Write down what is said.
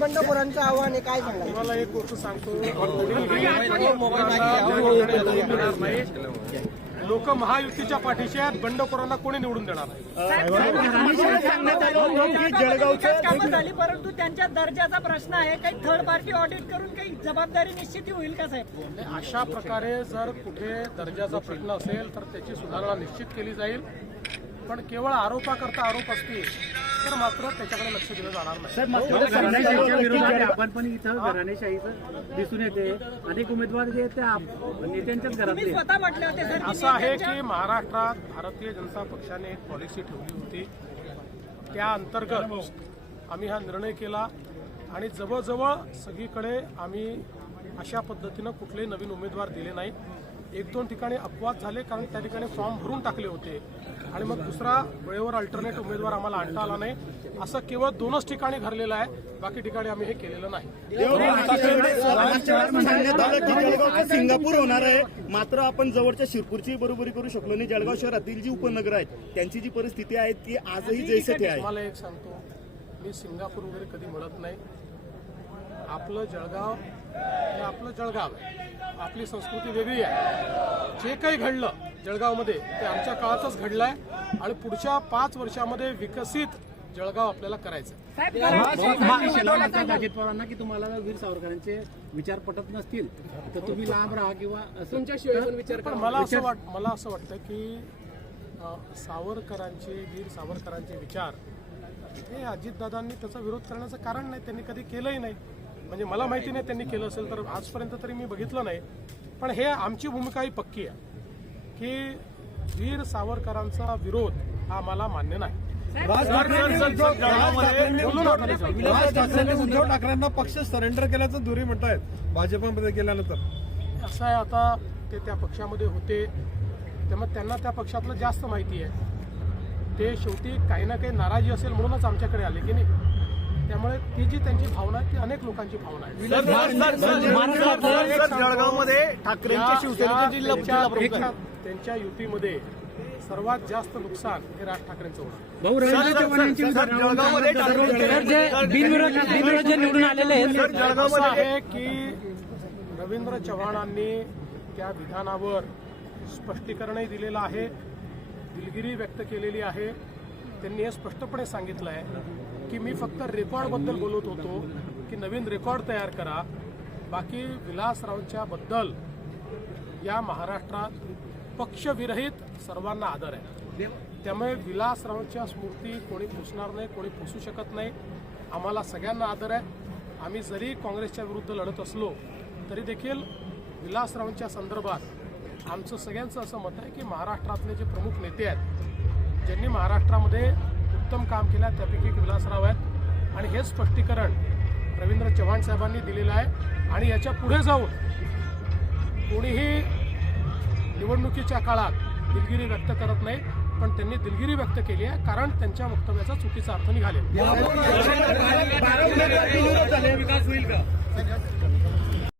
बंडखोरांचं आव्हान आहे, काय सांगा? तुम्हाला एक गोष्ट सांगतो, लोक महायुतीच्या पाठीशी आहेत, बंडखोरांना कोणी निवडून देणार नाही. कामं झाली, परंतु त्यांच्या दर्जाचा प्रश्न आहे. काही थर्ड पार्टी ऑडिट करून काही जबाबदारी निश्चिती होईल का साहेब? अशा प्रकारे जर कुठे दर्जाचा प्रश्न असेल तर त्याची सुधारणा निश्चित केली जाईल, पण केवळ आरोपाकरता आरोप असतील तर मात्र त्याच्याकडे लक्ष दिलं जाणार नाही. घराणेशाहीच्या विरोधात आपण पण इथं घराणेशाहीचं दिसून येते. अनेक उमेदवार जे आहेत त्या नेत्यांच्याच घरातले. स्वतः म्हटले होते सर, असं आहे की महाराष्ट्रात भारतीय जनता पक्षाने एक पॉलिसी ठेवली होती, त्या अंतर्गत आम्ही हा निर्णय केला आणि जवळजवळ सगळीकडे आम्ही अशा पद्धतीनं कुठलेही नवीन उमेदवार दिले नाही. एक दोन ठिकाणी अपवाद झाले, कारण त्या ठिकाणी फॉर्म भरून टाकले होते आणि मग दुसरा वेळेवर अल्टरनेट उमेदवार आम्हाला आणता आला नाही. असं केवळ 2च ठिकाणी घडलेलं आहे, बाकी ठिकाणी आम्ही हे केलेलं नाही. सिंगापूर होणार आहे, मात्र आपण जवळच्या शिरपूरची बरोबरी करू शकलो नाही. जळगाव शहरातील जी उपनगर आहेत त्यांची जी परिस्थिती आहे ती आजही जैसे थे आहे. मला एक सांगतो, मी सिंगापूर वगैरे कधी म्हणत नाही. आपलं जळगाव हे आपलं जळगाव आहे, आपली संस्कृती वेगळी आहे. जे काही घडलं जळगावमध्ये ते आमच्या काळातच घडलं आहे आणि पुढच्या 5 वर्षामध्ये विकसित जळगाव आपल्याला करायचं. अजित पवारांना की तुम्हाला वीर सावरकरांचे विचार पटत नसतील तर तुम्ही लांब राहा किंवा तुमच्याशिवाय विचार करा. मला असं वाटतं की वीर सावरकरांचे विचार हे अजितदादांनी त्याचा विरोध करण्याचं कारण नाही, त्यांनी कधी केलंही नाही. म्हणजे मला माहिती नाही त्यांनी केलं असेल तर, आजपर्यंत तरी मी बघितलं नाही. पण हे आमची भूमिका ही पक्की आहे की वीर सावरकरांचा विरोध हा आम्हाला मान्य नाही. उद्धव ठाकरेंना पक्ष सरेंडर केल्याचं दुरी म्हणतायत भाजपमध्ये गेल्यानंतर. असं आहे, आता ते त्या पक्षामध्ये होते त्यामुळे त्यांना त्या पक्षातलं जास्त माहिती आहे. ते शेवटी काही ना काही नाराजी असेल म्हणूनच आमच्याकडे आले की नाही. त्यामुळे ती जी त्यांची भावना आहे ती अनेक लोकांची भावना आहे. जळगावमध्ये ठाकरेंच्या शिवसेनेचे त्यांच्या युतीमध्ये सर्वात जास्त नुकसान हे राज ठाकरेंचं होणार. असं आहे की रवींद्र चव्हाणांनी त्या विधानावर स्पष्टीकरणही दिलेलं आहे, दिलगिरी व्यक्त केलेली आहे. त्यांनी हे स्पष्टपणे सांगितलं आहे की मी फक्त रेकॉर्डबद्दल बोलत होतो की नवीन रेकॉर्ड तयार करा, बाकी विलासरावांच्या बद्दल या महाराष्ट्रात पक्षविरहित सर्वांना आदर आहे. त्यामुळे विलासरावांच्या स्मृती कोणी पुसणार नाही, कोणी पुसू शकत नाही. आम्हाला सगळ्यांना आदर आहे. आम्ही जरी काँग्रेसच्या विरुद्ध लढत असलो तरी देखील विलासरावांच्या संदर्भात आमचं सगळ्यांचं असं मत आहे की महाराष्ट्रातले जे प्रमुख नेते आहेत, ज्यांनी महाराष्ट्रामध्ये उत्तम काम केलं, त्यापैकी एक विलासराव आहेत आणि हे स्पष्टीकरण रवींद्र चव्हाण साहेबांनी दिलेलं आहे. आणि याच्या पुढे जाऊन कोणीही निवडणुकीच्या काळात दिलगिरी व्यक्त करत नाही, पण त्यांनी दिलगिरी व्यक्त केली आहे कारण त्यांच्या वक्तव्याचा चुकीचा अर्थ निघालेला.